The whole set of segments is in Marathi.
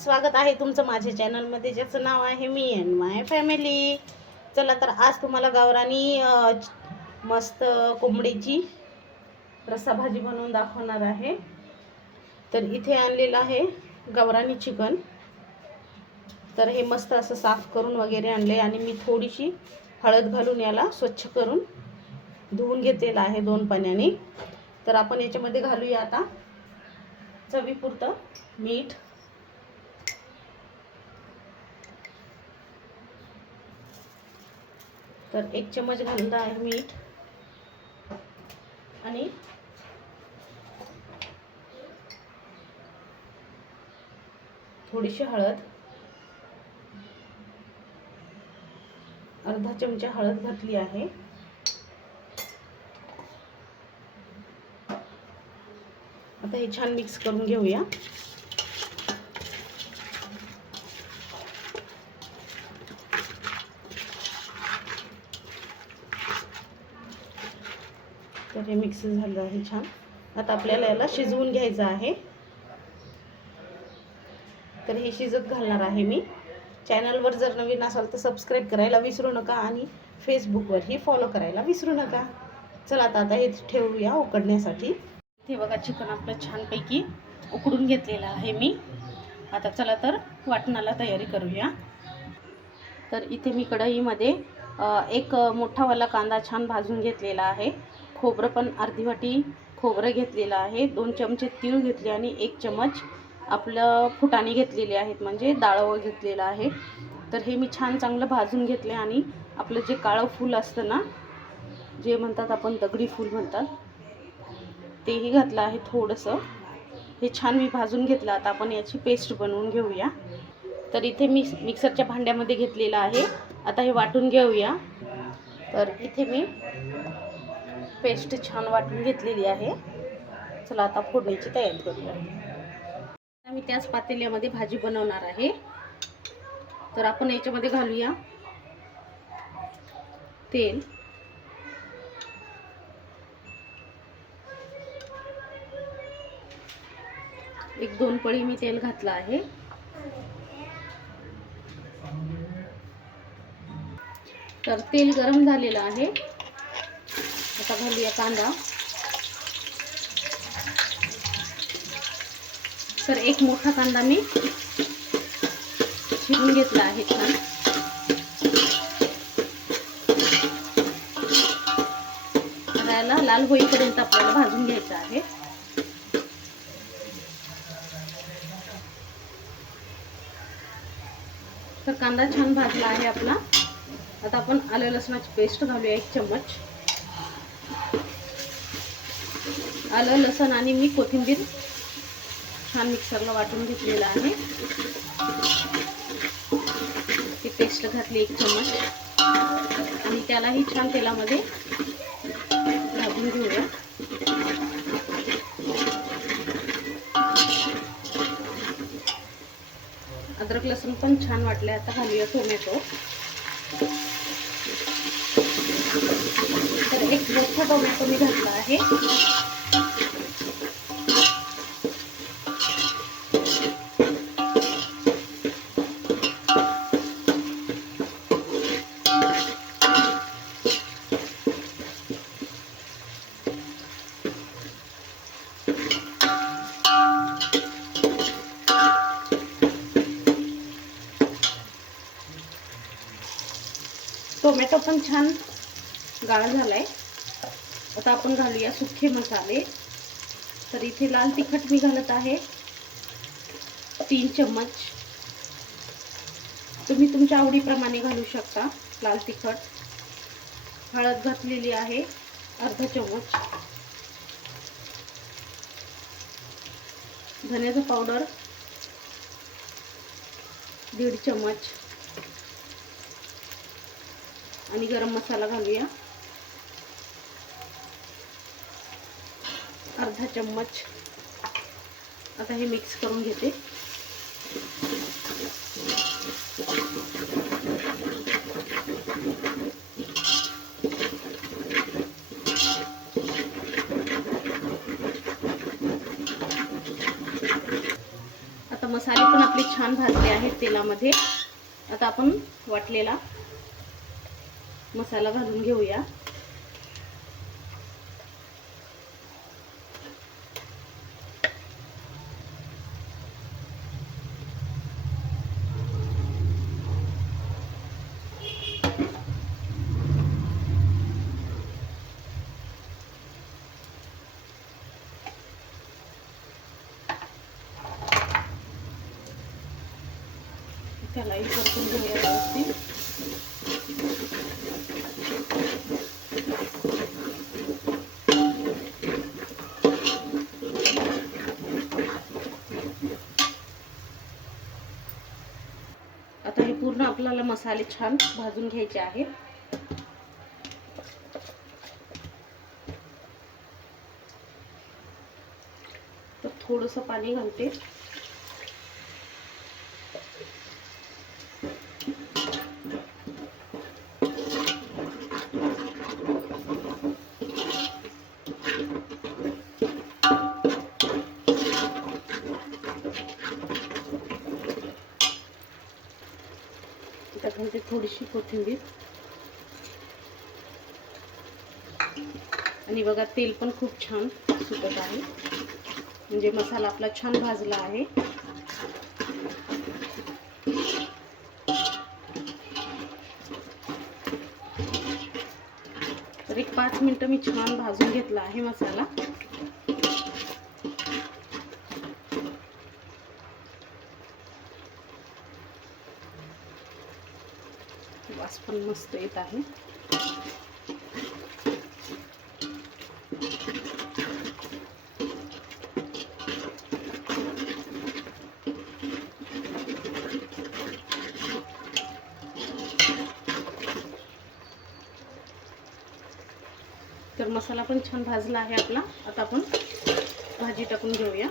स्वागत आहे तुमचं माझ्या चॅनलमध्ये ज्याचं नाव आहे मी अँड माय फॅमिली चला तर आज तुम्हाला गावरानी मस्त कोंबडीची रस्सा भाजी बनवून दाखवणार आहे. तर इथे आणलेलं आहे गावरानी चिकन. तर हे मस्त असं साफ करून वगैरे आणले आणि मी थोडीशी हळद घालून याला स्वच्छ करून धुवून घेतलेलं आहे दोन पाण्याने. तर आपण याच्यामध्ये घालूया आता चवीपुरतं मीठ. तर एक चमच घालत आहे मीठ आणि थोडीशी हळद. अर्धा चमचा हळद घातली आहे. आता हे छान मिक्स करून घेऊया. तर हे मिक्स झालं आहे छान. आता आपल्याला याला शिजवून घ्यायचं आहे. तर हे शिजत घालणार आहे मी. चॅनलवर जर नवीन असाल तर सबस्क्राईब करायला विसरू नका आणि फेसबुकवरही फॉलो करायला विसरू नका. चला आता आता हे ठेवूया उकडण्यासाठी. ते बघा चिकन आपलं छानपैकी उकडून घेतलेलं आहे मी. आता चला तर वाटणाला तयारी करूया. तर इथे मी कढईमध्ये एक मोठावाला कांदा छान भाजून घेतलेला आहे. खोबरं पण अर्धी वाटी खोबरं घेतलेलं आहे. दोन चमचे तीळ घेतले आणि एक चमच आपलं फुटाणे घेतलेले आहेत म्हणजे डाळवं घेतलेलं आहे. तर हे मी छान चांगलं भाजून घेतले आणि आपलं जे काळं फूल असतं ना जे म्हणतात आपण दगडी फूल म्हणतात तेही घातलं आहे थोडंसं. हे छान मी भाजून घेतलं. आता आपण याची पेस्ट बनवून घेऊया. तर इथे मी मिक्सरच्या भांड्यामध्ये घेतलेलं आहे. आता हे वाटून घेऊया. तर इथे मी पेस्ट छान वाटून घेतलेली आहे. चला आता फोडणीची तयारी करूया. आता मी त्याच पातेल्यामध्ये भाजी बनवणार आहे. तर आपण याच्यामध्ये घालूया तेल. एक दोन पळी मी तेल घातलं आहे. तर तेल गरम झालेलं आहे. आता घालूया कांदा. तर एक मोठा कांदा मी शिजून घेतला आहे छान. आता लाल होईपर्यंत आपल्याला भाजून घ्यायचा आहे. तर कांदा छान भाजला आहे आपला. आता आपण आलं लसणाची पेस्ट घालूया एक चम्मच. आलं लसण आणि मी कोथिंबीर छान मिक्सरला वाटून घेतलेला आहे. ती पेस्ट घातली एक चम्मच. आणि त्यालाही छान तेलामध्ये भाजून घेऊया. अद्रक लसूण पण छान वाटले आता घालूया टोमॅटो तर एक मोठा टोमॅटो मी घातला आहे. टोमॅटो पण छान गाळ झालाय. आता आपण घालूया सुखे मसाले. तर इथे लाल तिखट मी घालत आहे. तीन चम्मच. तुम्ही तुमच्या आवडीप्रमाणे घालू शकता लाल तिखट. हळद घातलेली आहे अर्धा चम्मच. धन्याचा पावडर. दीड चम्मच. आणि गरम मसाला घालूया. अर्धा चम्मच. आता हे मिक्स करून घेते. आता मसाले पण आपले छान भाजले आहेत तेलामध्ये. आता आपण वाटलेला मसाला घालून घेऊया. त्यालाही परतून घेऊया व्यवस्थित आता हे पूर्ण आपल्याला मसाले छान भाजून घ्यायचे आहेत. तर थोडंसं पाणी घालते. त्यात घालते थोडीशी कोथिंबीर. आणि बघा तेल पण खूप छान सुटत आहे. म्हणजे मसाला आपला छान भाजला आहे. तर एक पाच मिनटं मी छान भाजून घेतला आहे मसाला. पण मस्त येत आहे. तर मसाला पण छान भाजला आहे आपला. आता आपण भाजी टाकून घेऊया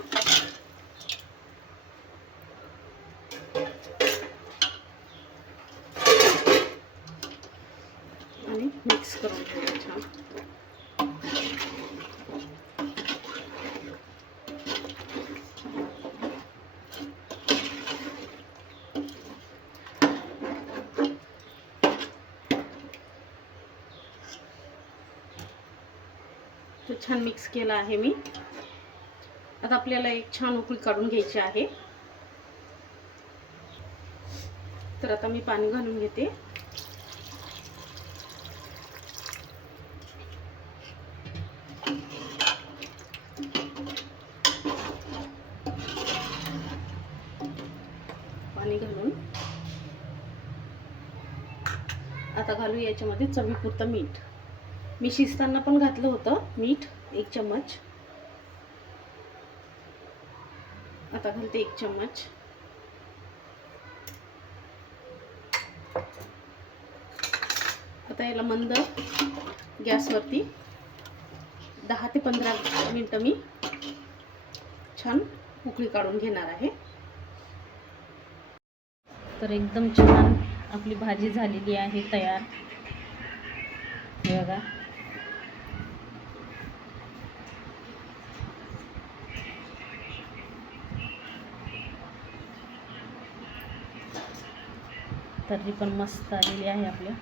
आणि मिक्स करून घेऊया छान तो छान मिक्स केला आहे मी. आता आपल्याला एक छान उकळी काढून घ्यायची आहे. तर आता मी पाणी घालून घेते पाणी घालून आता घालू याच्यामध्ये चवीपुरतं मीठ. मी शिजताना पण घातलं होतं मीठ एक चम्मच. आता घालते एक चम्मच. आता याला मंद गॅसवरती दहा ते पंधरा मिनटं मी छान उकळी काढून घेणार आहे. तर एकदम छान आपली भाजी झालेली आहे तयार. बघा. तर्री पण मस्त आलेली आहे आपल्या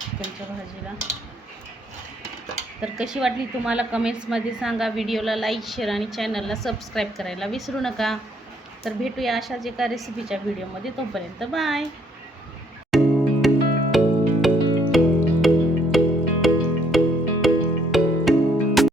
चिकनच्या भाजीला. तर कशी वाटली तुम्हाला कमेंट्समध्ये सांगा. व्हिडिओला लाईक शेअर आणि चॅनलला सबस्क्राईब करायला विसरू नका. तर भेटूया अशाच एका रेसिपीच्या व्हिडिओमध्ये तोपर्यंत बाय